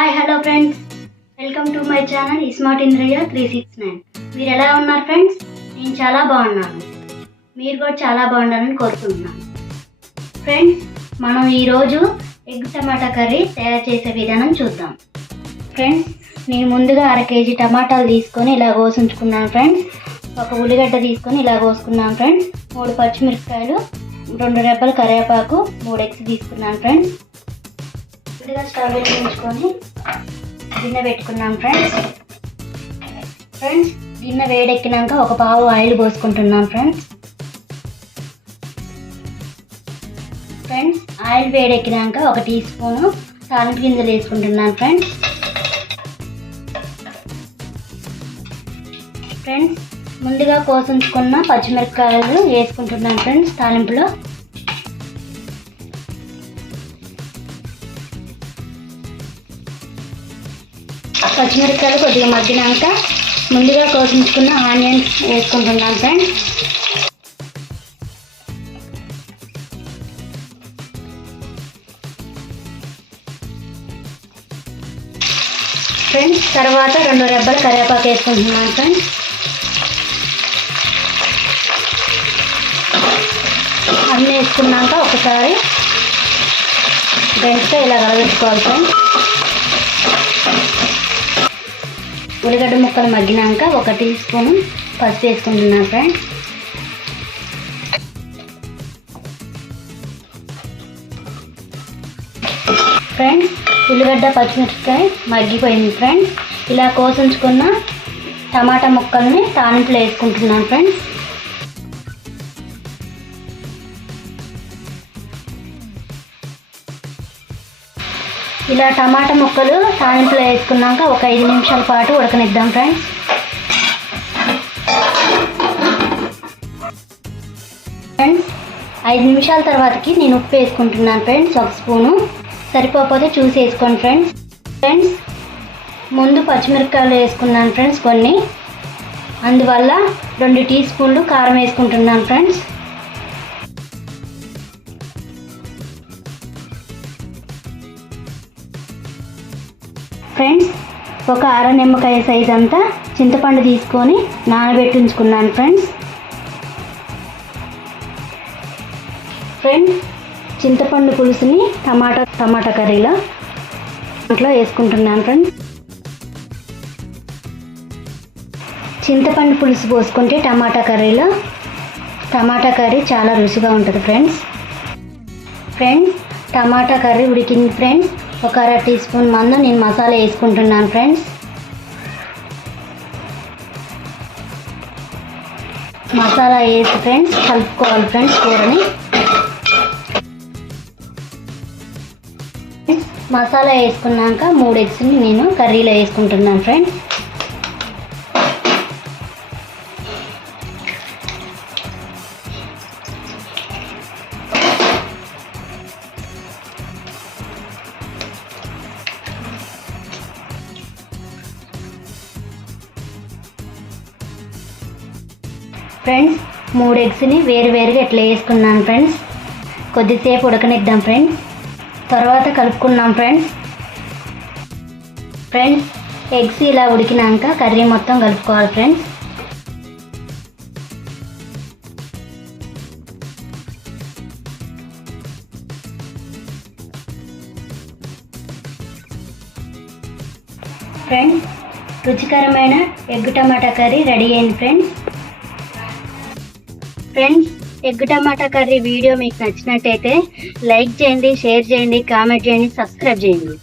Hi hello friends welcome to my channel smart Indrayya three six nine మీరు ఎలా ఉన్నారు friends నేను చాలా బాగున్నాను. మీరు కూడా చాలా బాగుండాలని కోరుకుంటున్నాను. ఫ్రెండ్స్ మనం ఈరోజు ఎగ్ టమాటా కర్రీ తయారు చేసే విధానం చూద్దాం. ఫ్రెండ్స్ నేను ముందుగా అర కేజీ టమాటాలు తీసుకొని ఇలా కోసుంచుకున్నాను ఫ్రెండ్స్ ఒక ఉల్లిగడ్డ తీసుకొని ఇలా కోసుకున్నాను ఫ్రెండ్స్ మూడు పచ్చిమిరపకాయలు రెండు రెబ్బలు కరివేపాకు మూడు ఎగ్స్ తీసుకున్నాను ఫ్రెండ్స్ ముందుగా స్టవ్ వెలిగించుకొని గిన్నె పెట్టుకున్నాం ఫ్రెండ్స్ ఫ్రెండ్స్ గిన్నె వేడెక్కినాక ఒక పావు ఆయిల్ పోసుకుంటున్నాం ఫ్రెండ్స్ ఫ్రెండ్స్ ఆయిల్ వేడెక్కినాక ఒక టీ స్పూను తాలింపు గింజలు వేసుకుంటున్నాను ఫ్రెండ్స్ ఫ్రెండ్స్ ముందుగా కోసుంచుకున్న పచ్చిమిరపకాయలు వేసుకుంటున్నాను ఫ్రెండ్స్ తాలింపులో. పచ్చిమిరపకాయలు కొద్దిగా మగ్గినాక ముందుగా కోసించుకున్న ఆనియన్స్ వేసుకుంటున్నాను ఫ్రెండ్స్. ఫ్రెండ్స్ తర్వాత రెండు రెబ్బల కరివేపాకు వేసుకుంటున్నాను ఫ్రెండ్స్. అన్నీ వేసుకున్నాక ఒకసారి గంటతో ఇలా కలబెట్టుకోవాలి ఫ్రెండ్స్. ఉల్లిగడ్డ ముక్కలు మగ్గినాక ఒక టీ స్పూన్ పసుపు వేసుకుంటున్నాను ఫ్రెండ్స్ ఫ్రెండ్స్ ఉల్లిగడ్డ పచ్చిమిరపకాయ మగ్గిపోయింది ఫ్రెండ్స్ ఇలా కోసించుకున్న టమాటా ముక్కల్ని తాలింపులో వేసుకుంటున్నాను ఫ్రెండ్స్ ఇలా టమాటా ముక్కలు తాలింపులో వేసుకున్నాక ఒక ఐదు నిమిషాల పాటు ఉడకనిద్దాం ఫ్రెండ్స్. ఫ్రెండ్స్ ఐదు నిమిషాల తర్వాతకి నేను ఉప్పు వేసుకుంటున్నాను ఫ్రెండ్స్ ఒక స్పూను. సరిపోకపోతే చూసి వేసుకోండి ఫ్రెండ్స్. ఫ్రెండ్స్ ముందు పచ్చిమిరపకాయలు వేసుకున్నాను ఫ్రెండ్స్ కొన్ని. అందువల్ల రెండు టీ స్పూన్లు కారం వేసుకుంటున్నాను ఫ్రెండ్స్. ఫ్రెండ్స్ ఒక అర నిమ్మకాయ సైజ్ అంతా చింతపండు తీసుకొని నానబెట్టి ఉంచుకున్నాను ఫ్రెండ్స్ ఫ్రెండ్స్ చింతపండు పులుసుని టమాటా టమాటా కర్రీలో దాంట్లో వేసుకుంటున్నాను ఫ్రెండ్స్ చింతపండు పులుసు పోసుకుంటే టమాటా కర్రీలో టమాటా కర్రీ చాలా రుచిగా ఉంటుంది ఫ్రెండ్స్ ఫ్రెండ్స్ టమాటా కర్రీ ఉడికింది ఫ్రెండ్స్ ఒక అర టీ స్పూన్ మందు నేను మసాలా వేసుకుంటున్నాను ఫ్రెండ్స్. మసాలా వేసి ఫ్రెండ్స్ కలుపుకోవాలి ఫ్రెండ్స్ కూరని. మసాలా వేసుకున్నాక మూడు ఎగ్స్ని నేను కర్రీలో వేసుకుంటున్నాను ఫ్రెండ్స్. ఫ్రెండ్స్. మూడు ఎగ్స్ని వేరు వేరుగా ఎట్లా వేసుకున్నాను ఫ్రెండ్స్? కొద్దిసేపు ఉడకనిద్దాం ఫ్రెండ్స్. తర్వాత కలుపుకున్నాం ఫ్రెండ్స్. ఫ్రెండ్స్ ఎగ్స్ ఇలా ఉడికినాక కర్రీ మొత్తం కలుపుకోవాలి ఫ్రెండ్స్. ఫ్రెండ్స్ రుచికరమైన ఎగ్ టమాటా కర్రీ రెడీ అయింది friends. Friends egg tomato curry video మీకు నచ్చినట్టయితే లైక్ చేయండి షేర్ చేయండి కామెంట్ చేయండి సబ్స్క్రైబ్ చేయండి.